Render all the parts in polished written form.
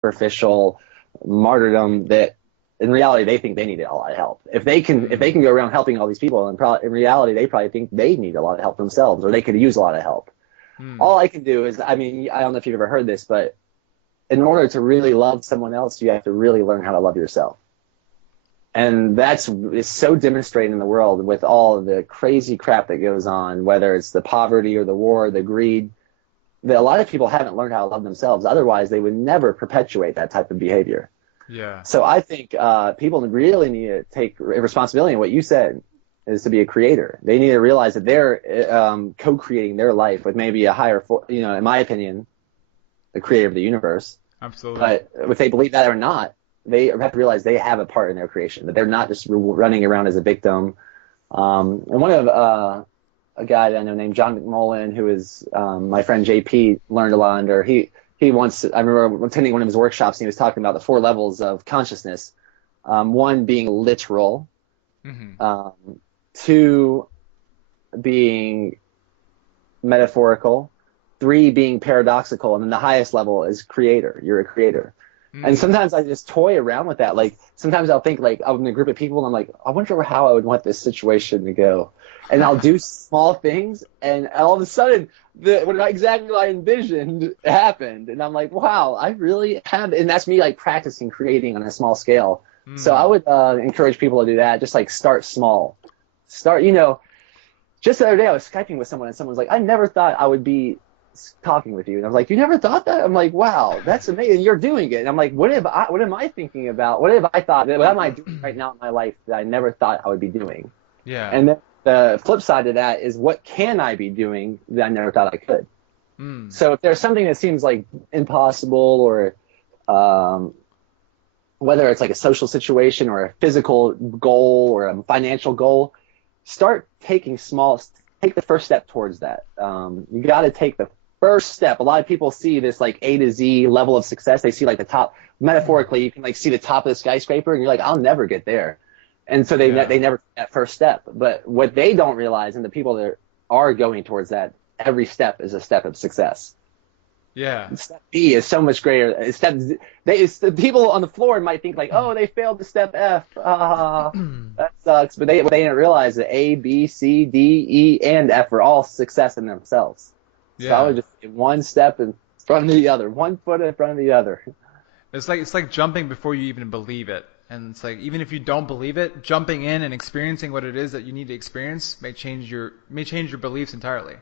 superficial martyrdom that in reality they think they need a lot of help. If they can go around helping all these people, and in reality they probably think they need a lot of help themselves, or they could use a lot of help. All I can do is, I mean, I don't know if you've ever heard this, but in order to really love someone else, you have to really learn how to love yourself. And is so demonstrated in the world with all of the crazy crap that goes on, whether it's the poverty or the war, or the greed, that a lot of people haven't learned how to love themselves. Otherwise, they would never perpetuate that type of behavior. Yeah. So I think people really need to take responsibility. And what you said is to be a creator. They need to realize that they're co-creating their life with maybe a higher, in my opinion, the creator of the universe. Absolutely. But if they believe that or not, they have to realize they have a part in their creation, that they're not just running around as a victim. And one of a guy that I know named John McMullen, who is my friend JP, learned a lot under. He once, I remember attending one of his workshops, and he was talking about the 4 levels of consciousness. 1 being literal, 2 being metaphorical, 3 being paradoxical, and then the highest level is creator. You're a creator. And sometimes I just toy around with that. Like, sometimes I'll think, like, I'm in a group of people, and I'm like, I wonder how I would want this situation to go. And I'll do small things, and all of a sudden, exactly what I envisioned happened. And I'm like, wow, I really have. And that's me, like, practicing creating on a small scale. So I would encourage people to do that. Just, like, start small. Just the other day I was Skyping with someone, and someone was like, I never thought I would be talking with you. And I was like, you never thought that? I'm like, wow, that's amazing. You're doing it. And I'm like, what am I thinking about? What have I thought? What am I doing right now in my life that I never thought I would be doing? Yeah. And then the flip side of that is, what can I be doing that I never thought I could? So if there's something that seems like impossible, or whether it's like a social situation or a physical goal or a financial goal, start taking take the first step towards that. You got to take the first step. A lot of people see this like A to Z level of success. They see like the top, metaphorically, you can like see the top of the skyscraper, and you're like, I'll never get there. And so they never take that first step. But what they don't realize, and the people that are going towards that, every step is a step of success. Yeah. Step B is so much greater. The people on the floor might think like, oh, they failed to step F. That sucks. But they didn't realize that A, B, C, D, E, and F are all success in themselves. So I would just take one step in front of the other, 1 foot in front of the other. It's like jumping before you even believe it. And it's like, even if you don't believe it, jumping in and experiencing what it is that you need to experience may change your beliefs entirely.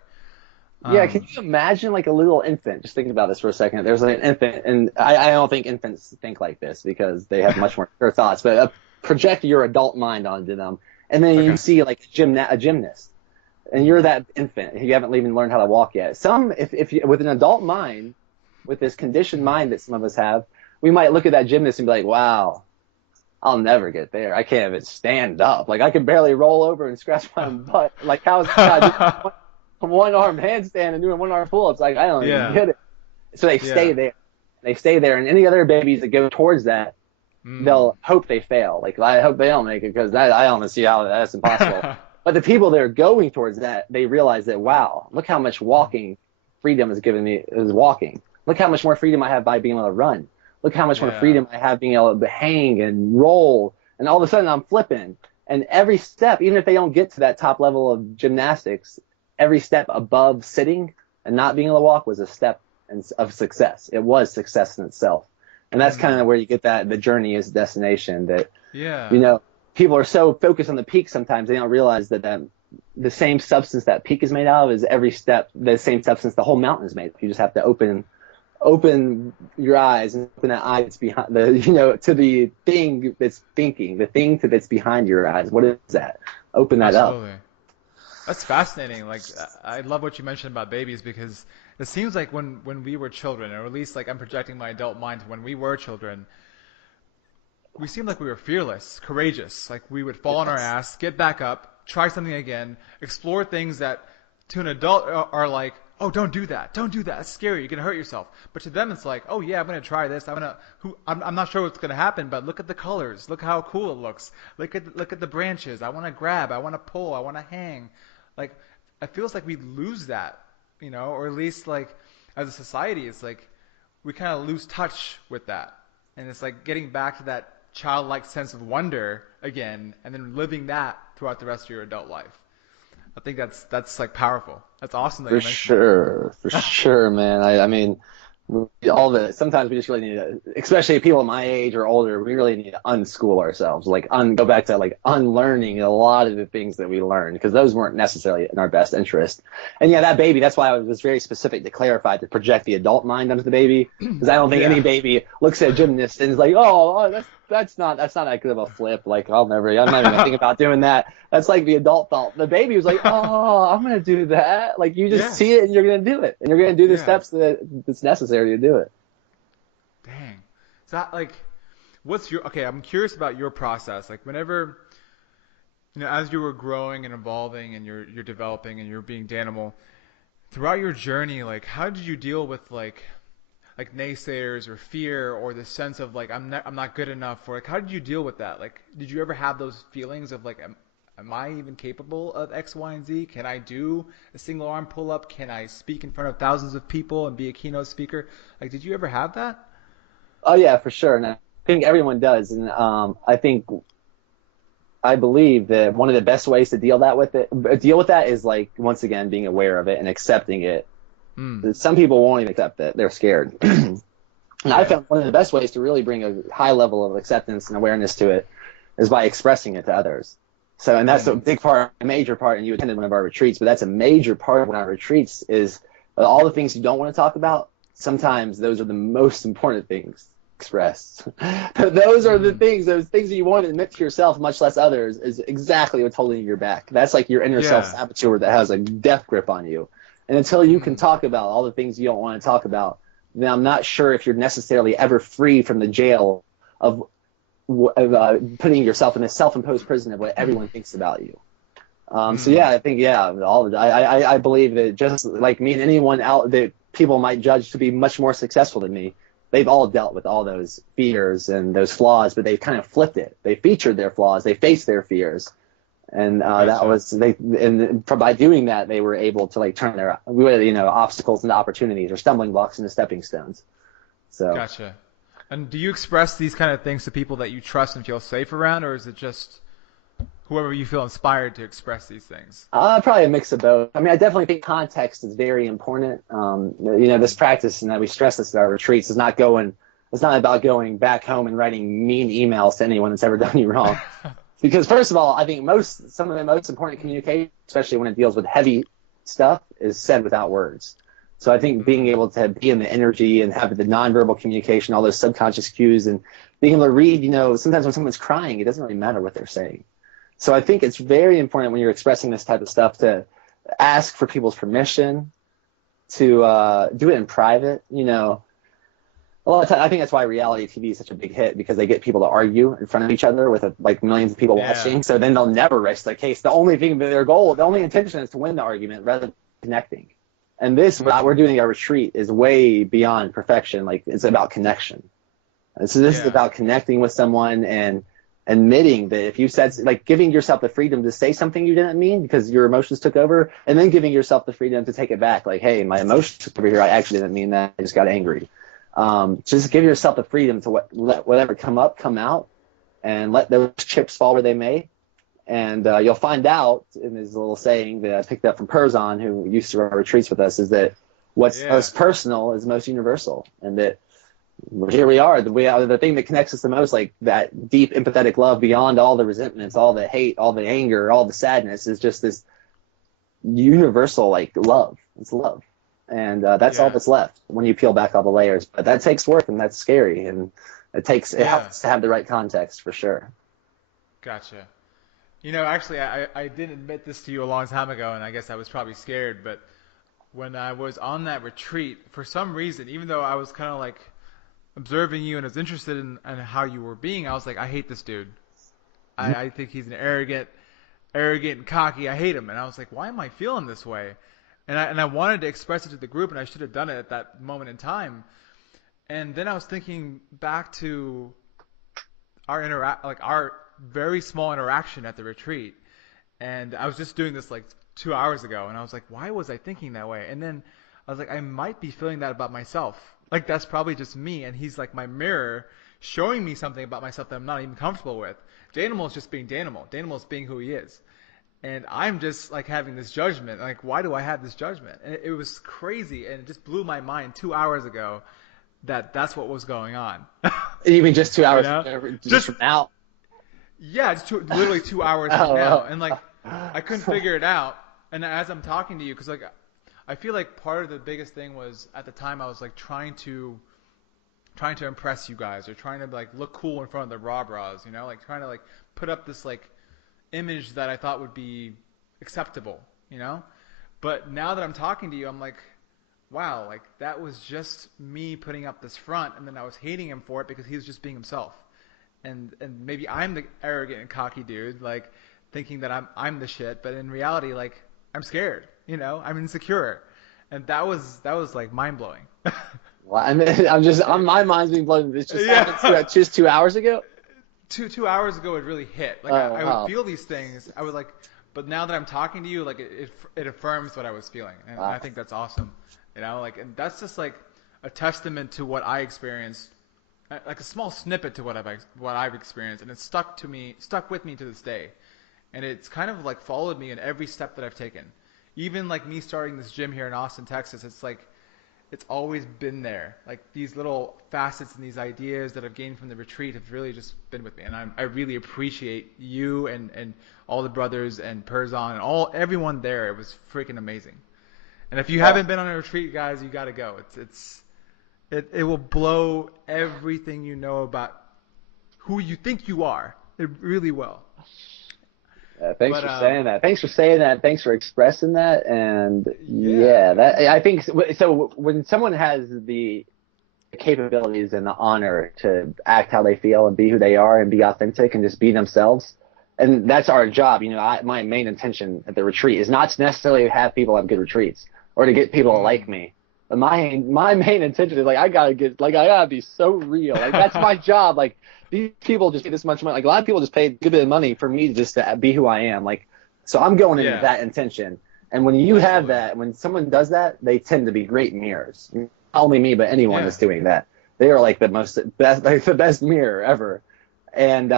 Yeah, can you imagine like a little infant? Just thinking about this for a second. There's like an infant, and I don't think infants think like this because they have much more clear thoughts, but project your adult mind onto them, and then you see like a gymnast, and you're that infant. You haven't even learned how to walk yet. If you, with an adult mind, with this conditioned mind that some of us have, we might look at that gymnast and be like, wow, I'll never get there. I can't even stand up. Like, I can barely roll over and scratch my butt. Like, how is this guy doing one-arm handstand and doing one-arm pull-ups? Like, I don't even get it. So they stay there. They stay there. And any other babies that go towards that, they'll hope they fail. Like, I hope they don't make it, because I don't see how that's impossible. But the people that are going towards that, they realize that, wow, look how much walking freedom has given me is walking. Look how much more freedom I have by being able to run. Look how much more freedom I have being able to hang and roll. And all of a sudden I'm flipping. And every step, even if they don't get to that top level of gymnastics, every step above sitting and not being able to walk was a step of success. It was success in itself. And that's kind of where you get that the journey is the destination. That, you know, people are so focused on the peak sometimes they don't realize that the same substance that peak is made out of is every step the same substance the whole mountain is made of. You just have to open your eyes and open that eye that's behind to the thing that's thinking, the thing that's behind your eyes. What is that? Open that up. That's fascinating. Like, I love what you mentioned about babies, because it seems like when we were children, or at least like I'm projecting my adult mind to when we were children, we seemed like we were fearless, courageous. Like, we would fall on our ass, get back up, try something again, explore things that to an adult are like, oh, don't do that. Don't do that. It's scary. You're going to hurt yourself. But to them, it's like, oh, yeah, I'm going to try this. I'm not sure what's going to happen, but look at the colors. Look how cool it looks. Look at the branches. I want to grab. I want to pull. I want to hang. Like, it feels like we lose that, or at least, like, as a society, it's like we kind of lose touch with that. And it's like getting back to that childlike sense of wonder again, and then living that throughout the rest of your adult life. I think that's like powerful. That's awesome that you mentioned For sure, man. I mean, all the sometimes we just really need to, especially people my age or older, we really need to unschool ourselves, like go back to like unlearning a lot of the things that we learned because those weren't necessarily in our best interest. And yeah, that baby, that's why I was very specific to clarify to project the adult mind onto the baby because I don't think any baby looks at a gymnast and is like, oh, that's not that good of a flip. Like I'm not even gonna think about doing that. That's like the adult thought. The baby was like, oh, I'm gonna do that. Like you just see it and you're gonna do it, and you're gonna do the steps that's necessary to do it. Dang. So like, okay? I'm curious about your process. Like whenever, as you were growing and evolving and you're developing and you're being Danimal, throughout your journey, like how did you deal with like naysayers or fear or the sense of like I'm not good enough, or like how did you deal with that? Like did you ever have those feelings of like am I even capable of X, Y, and Z? Can I do a single arm pull up? Can I speak in front of thousands of people and be a keynote speaker? Like did you ever have that? Oh yeah, for sure. And I think everyone does, and I believe that one of the best ways to deal with that is like once again being aware of it and accepting it. Some people won't even accept it; they're scared. And I found one of the best ways to really bring a high level of acceptance and awareness to it is by expressing it to others. So, and that's a major part, and you attended one of our retreats, but that's a major part of one of our retreats is all the things you don't want to talk about. Sometimes those are the most important things to express. Those are the things, those things that you want to admit to yourself, much less others, is exactly what's holding your back. That's like your inner self-saboteur that has a death grip on you. And until you can talk about all the things you don't want to talk about, then I'm not sure if you're necessarily ever free from the jail of putting yourself in a self-imposed prison of what everyone thinks about you. So yeah, I think I believe that just like me and anyone out that people might judge to be much more successful than me, they've all dealt with all those fears and those flaws, but they've kind of flipped it. They featured their flaws, they faced their fears. And by doing that, they were able to like turn their obstacles into opportunities or stumbling blocks into stepping stones. So gotcha. And do you express these kind of things to people that you trust and feel safe around, or is it just whoever you feel inspired to express these things? Probably a mix of both. I mean, I definitely think context is very important. This practice, and that we stress this at our retreats, it's not about going back home and writing mean emails to anyone that's ever done you wrong. Because first of all, I think some of the most important communication, especially when it deals with heavy stuff, is said without words. So I think being able to be in the energy and have the nonverbal communication, all those subconscious cues, and being able to read, sometimes when someone's crying, it doesn't really matter what they're saying. So I think it's very important when you're expressing this type of stuff to ask for people's permission, to do it in private, A lot of time, I think that's why reality TV is such a big hit, because they get people to argue in front of each other with like millions of people watching. So then they'll never rest their case. The only intention is to win the argument rather than connecting. And what we're doing at our retreat is way beyond perfection. Like it's about connection. And so this is about connecting with someone and admitting that if you said, like giving yourself the freedom to say something you didn't mean because your emotions took over, and then giving yourself the freedom to take it back. Like, hey, my emotions took over here. I actually didn't mean that. I just got angry. Just give yourself the freedom to let whatever come out, and let those chips fall where they may. And you'll find out, in this little saying that I picked up from Perzan, who used to run retreats with us, is that what's most personal is most universal. And that here we are, the thing that connects us the most, like that deep empathetic love beyond all the resentments, all the hate, all the anger, all the sadness, is just this universal like love. It's love. And that's all that's left when you peel back all the layers. But that takes work, and that's scary, and it helps to have the right context for sure. Gotcha. Actually, I didn't admit this to you a long time ago, and I guess I was probably scared, but when I was on that retreat, for some reason, even though I was kind of like observing you and was interested in how you were being, I was like, I hate this dude. I think he's an arrogant and cocky. I hate him. And I was like, why am I feeling this way? And I wanted to express it to the group, and I should have done it at that moment in time. And then I was thinking back to our very small interaction at the retreat. And I was just doing this like 2 hours ago, and I was like, why was I thinking that way? And then I was like, I might be feeling that about myself. Like that's probably just me, and he's like my mirror, showing me something about myself that I'm not even comfortable with. Danimal's just being Danimal. Danimal's being who he is. And I'm just like having this judgment. Like, why do I have this judgment? And it was crazy, and it just blew my mind 2 hours ago that that's what was going on. You mean just 2 hours You know? just from now? Yeah, it's literally 2 hours from now. And like, I couldn't figure it out. And as I'm talking to you, because like, I feel like part of the biggest thing was at the time I was like trying to impress you guys, or trying to like look cool in front of the Rawbrahs, you know, like trying to like put up this like image that I thought would be acceptable, you know? But now that I'm talking to you, I'm like, wow, like that was just me putting up this front, and then I was hating him for it because he was just being himself. And maybe I'm the arrogant and cocky dude, like thinking that I'm the shit, but in reality, like I'm scared, you know? I'm insecure. And that was like mind-blowing. Well, I mean, my mind's being blown. This just happened just 2 hours ago. 2 hours ago it really hit. Like I would feel these things. I was like, but now that I'm talking to you, like it affirms what I was feeling, and I think that's awesome. You know, like, and that's just like a testament to what I experienced, like a small snippet to what I've experienced, and it's stuck with me to this day, and it's kind of like followed me in every step that I've taken. Even like me starting this gym here in Austin, Texas, it's like it's always been there. Like these little facets and these ideas that I've gained from the retreat have really just been with me. And I really appreciate you and all the brothers and Perzan and everyone there. It was freaking amazing. And if you haven't been on a retreat, guys, you got to go. It will blow everything you know about who you think you are. It really will. Thanks for saying that. Thanks for saying that. Thanks for expressing that. And I think so. When someone has the capabilities and the honor to act how they feel and be who they are and be authentic and just be themselves, and that's our job. You know, my main intention at the retreat is not to necessarily have people have good retreats or to get people to like me. But my main intention is like I gotta be so real. Like that's my job. Like these people just pay this much money. Like a lot of people just pay a good bit of money for me just to be who I am. Like so I'm going in with that intention. And when you have that, when someone does that, they tend to be great mirrors. Not only me, but anyone that's doing that. They are like the best mirror ever. And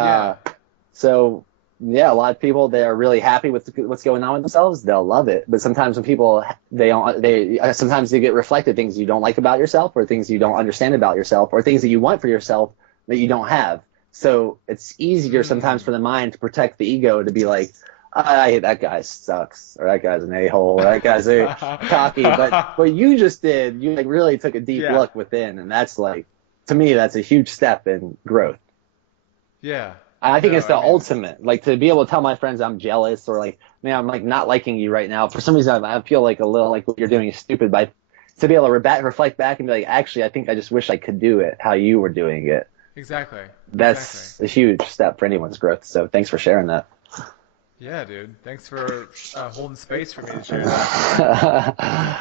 so a lot of people, they are really happy with what's going on with themselves. They'll love it. But sometimes when people, sometimes they get reflected things you don't like about yourself, or things you don't understand about yourself, or things that you want for yourself that you don't have. So it's easier sometimes for the mind to protect the ego, to be like, I hate that guy sucks, or that guy's an a-hole, or that guy's cocky. But what you just did, you like really took a deep look within, and that's like, to me, that's a huge step in growth. Yeah. I think it's the ultimate, like to be able to tell my friends I'm jealous, or like, man, I'm like not liking you right now. For some reason, I feel like a little like what you're doing is stupid. But to be able to reflect back and be like, actually, I think I just wish I could do it how you were doing it. Exactly. That's a huge step for anyone's growth. So thanks for sharing that. Yeah, dude. Thanks for holding space for me to share that.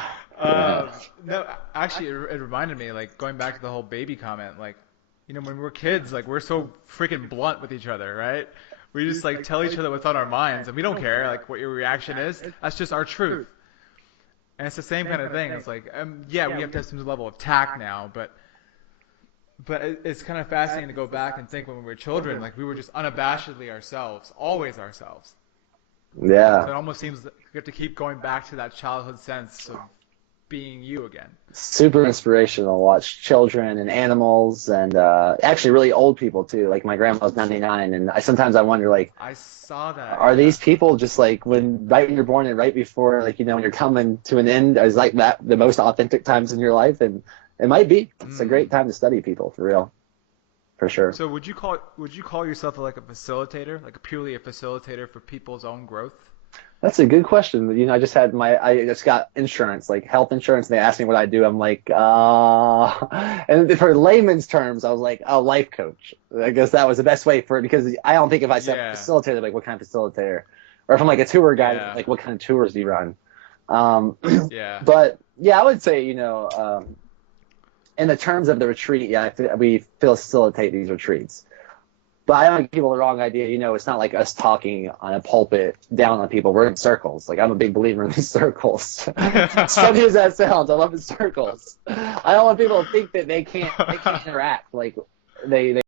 No, actually, it reminded me, like, going back to the whole baby comment, like, you know, when we're kids, like, we're so freaking blunt with each other, right? We just, like, tell each other what's on our minds, and we don't care, like, what your reaction is. That's just our truth. And it's the same kind of thing. It's like, we have to have some level of tact now, but it's kind of fascinating to go back and think when we were children, like, we were just unabashedly ourselves, always ourselves. Yeah. So it almost seems that you have to keep going back to that childhood sense of being you again. Super inspirational. Watch children and animals, and actually really old people too. Like my grandma's 99, and sometimes I wonder, like, I saw that. Are these people just like right when you're born and right before, like, you know, when you're coming to an end, is like that the most authentic times in your life? And it might be. It's a great time to study people, for real. For sure. So would you call yourself like a facilitator, like purely a facilitator for people's own growth? That's a good question. You know, I just got insurance, like health insurance, and they asked me what I do. I'm like, and for layman's terms, I was like, a life coach. I guess that was the best way for it, because I don't think if I said facilitator, like what kind of facilitator, or if I'm like a tour guide, like what kind of tours do you run? But yeah, I would say, you know, in the terms of the retreat, we facilitate these retreats. But I don't give people the wrong idea. You know, it's not like us talking on a pulpit down on people. We're in circles. Like, I'm a big believer in these circles. As funny as that sounds, I love the circles. I don't want people to think that they can't interact. Like, they